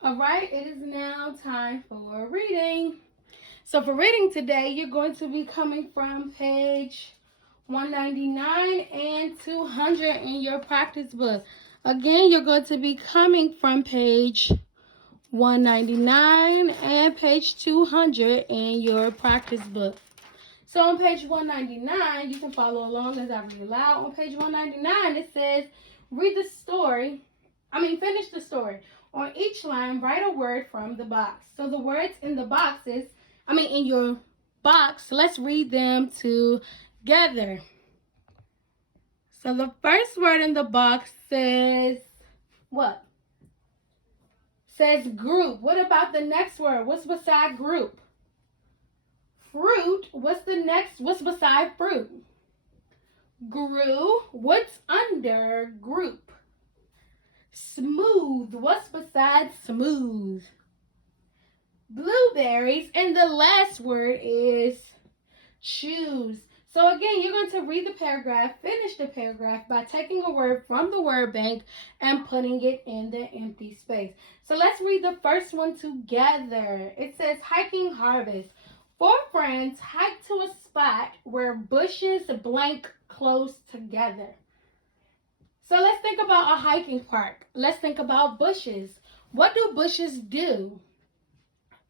All right, it is now time for reading. So for reading today, you're going to be coming from page 199 and 200 in your practice book. Again, you're going to be coming from page 199 and page 200 in your practice book. So on page 199, you can follow along as I read aloud. On page 199, it says, finish the story. On each line, write a word from the box. So the words in the in your box, let's read them together. So the first word in the box says what? Says group. What about the next word? What's beside group? Fruit. What's beside fruit? Grew. What's under group? Smooth. What's beside smooth? Blueberries. And the last word is choose. So again, you're going to read the paragraph, finish the paragraph by taking a word from the word bank and putting it in the empty space. So let's read the first one together. It says hiking harvest. 4 friends hiked to a spot where bushes blank close together. So let's think about a hiking park. Let's think about bushes. What do bushes do?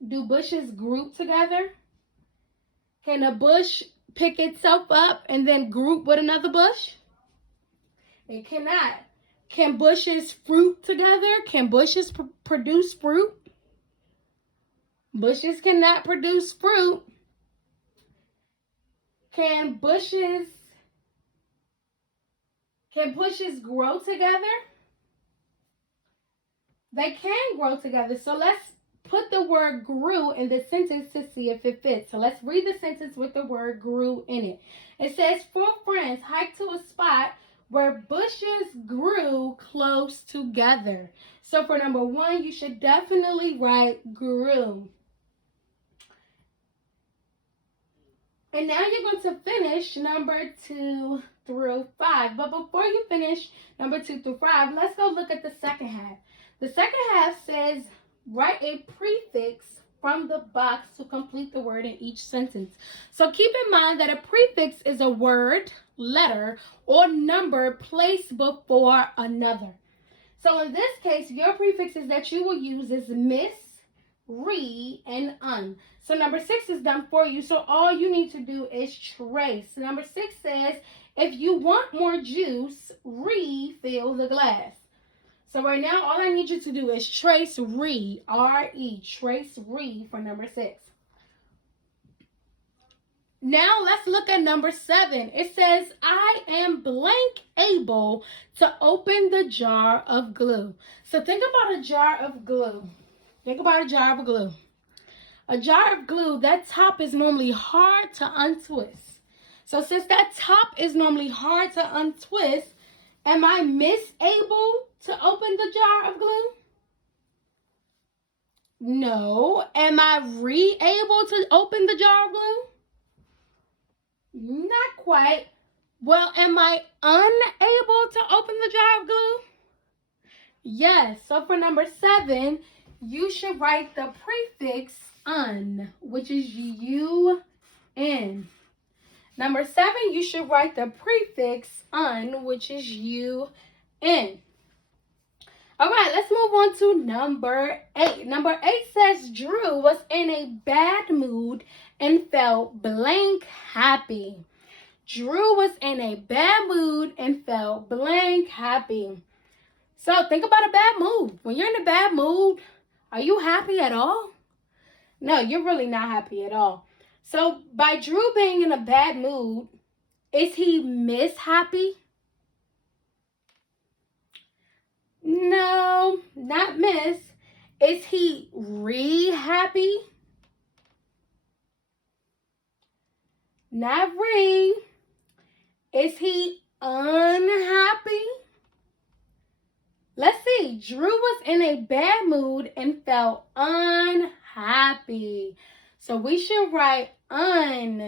Do bushes group together? Can a bush pick itself up and then group with another bush? It cannot. Can bushes fruit together? Can bushes produce fruit? Bushes cannot produce fruit. Can bushes grow together? They can grow together. So let's put the word grew in the sentence to see if it fits. So let's read the sentence with the word grew in it. It says 4 friends hiked to a spot where bushes grew close together. So for number 1, you should definitely write grew. And now you're going to finish number 2 through 5. But before you finish number 2 through 5, let's go look at the second half. The second half says write a prefix from the box to complete the word in each sentence. So keep in mind that a prefix is a word, letter, or number placed before another. So in this case, your prefixes that you will use is miss, re, and un. So number 6 is done for you. So all you need to do is trace. Number 6 says, if you want more juice, refill the glass. So right now, all I need you to do is trace re, R-E, trace re for number 6. Now let's look at number 7. It says, I am blank able to open the jar of glue. So think about a jar of glue. Think about a jar of glue. A jar of glue, that top is normally hard to untwist. So since that top is normally hard to untwist, am I misable to open the jar of glue? No. Am I able to open the jar of glue? Not quite. Well, am I unable to open the jar of glue? Yes. So for number 7, you should write the prefix un, which is un. Number 7, you should write the prefix un, which is un. All right, let's move on to number 8. Number 8 says Drew was in a bad mood and felt blank happy. Drew was in a bad mood and felt blank happy. So think about a bad mood. When you're in a bad mood, are you happy at all? No, you're really not happy at all. So by Drew being in a bad mood, is he mishappy? No, not miss. Is he re-happy? Not re. Is he unhappy? Let's see. Drew was in a bad mood and felt unhappy. So we should write un.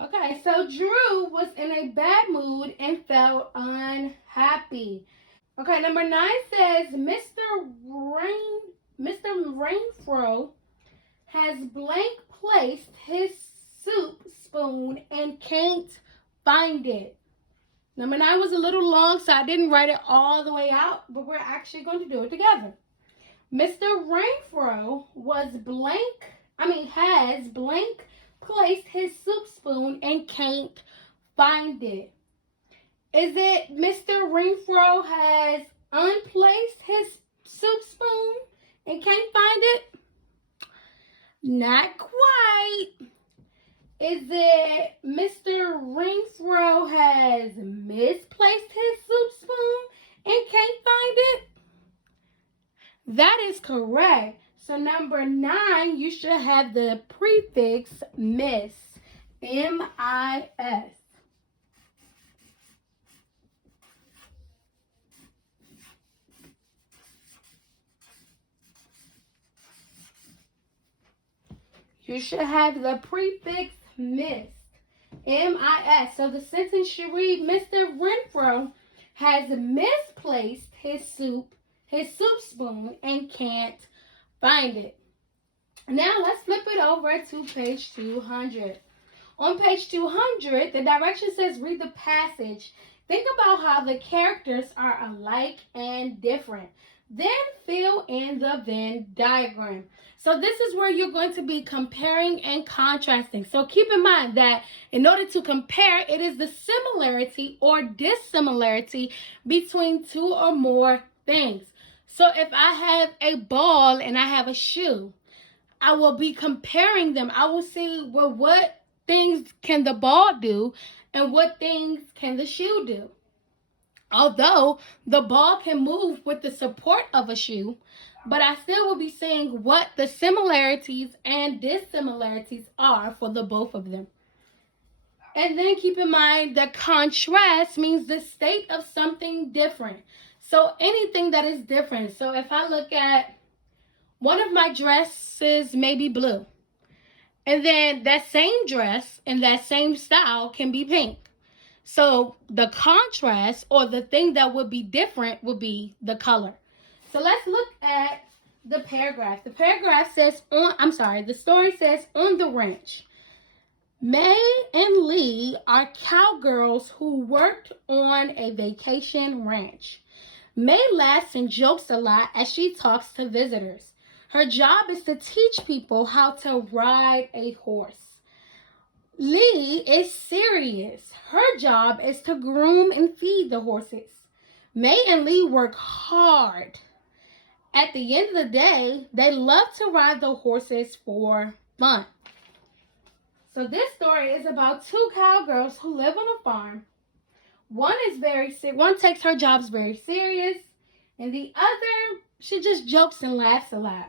Okay, so Drew was in a bad mood and felt unhappy. Okay, number 9 says Mr. Rainfro has blank placed his soup spoon and can't find it. Number 9 was a little long, so I didn't write it all the way out, but we're actually going to do it together. Mr. Rainfro has blank placed his soup spoon and can't find it. Is it Mr. Rainfro has unplaced his soup spoon and can't find it? Not quite. Is it Mr. Rainfro has misplaced his soup spoon and can't find it? That is correct. So number 9, you should have the prefix miss. M-I-S. You should have the prefix missed. M-I-S. So the sentence should read, Mr. Renfro has misplaced his soup spoon, and can't find it. Now let's flip it over to page 200. On page 200, the direction says read the passage. Think about how the characters are alike and different. Then fill in the Venn diagram. So this is where you're going to be comparing and contrasting. So keep in mind that in order to compare, it is the similarity or dissimilarity between two or more things. So if I have a ball and I have a shoe, I will be comparing them. I will see, well, what things can the ball do and what things can the shoe do. Although the ball can move with the support of a shoe, but I still will be saying what the similarities and dissimilarities are for the both of them. And then keep in mind that contrast means the state of something different. So anything that is different. So if I look at one of my dresses may be blue, and then that same dress and that same style can be pink. So the contrast or the thing that would be different would be the color. So let's look at the paragraph. The paragraph says the story says on the ranch. May and Lee are cowgirls who worked on a vacation ranch. May laughs and jokes a lot as she talks to visitors. Her job is to teach people how to ride a horse. Lee is serious. Her job is to groom and feed the horses. May and Lee work hard. At the end of the day, they love to ride the horses for fun. So this story is about two cowgirls who live on a farm. One takes her jobs very serious, and the other, she just jokes and laughs a lot.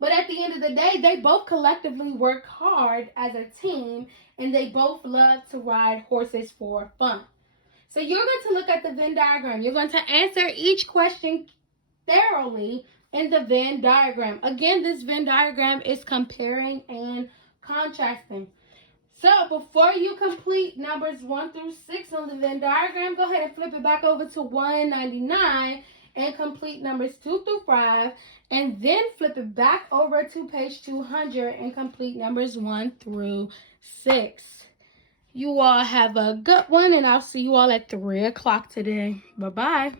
But at the end of the day, they both collectively work hard as a team, and they both love to ride horses for fun. So you're going to look at the Venn diagram. You're going to answer each question thoroughly in the Venn diagram. Again, this Venn diagram is comparing and contrasting. So before you complete numbers 1 through 6 on the Venn diagram, go ahead and flip it back over to 199 and complete numbers 2 through 5, and then flip it back over to page 200 and complete numbers 1 through 6. You all have a good one, and I'll see you all at 3 o'clock today. Bye-bye.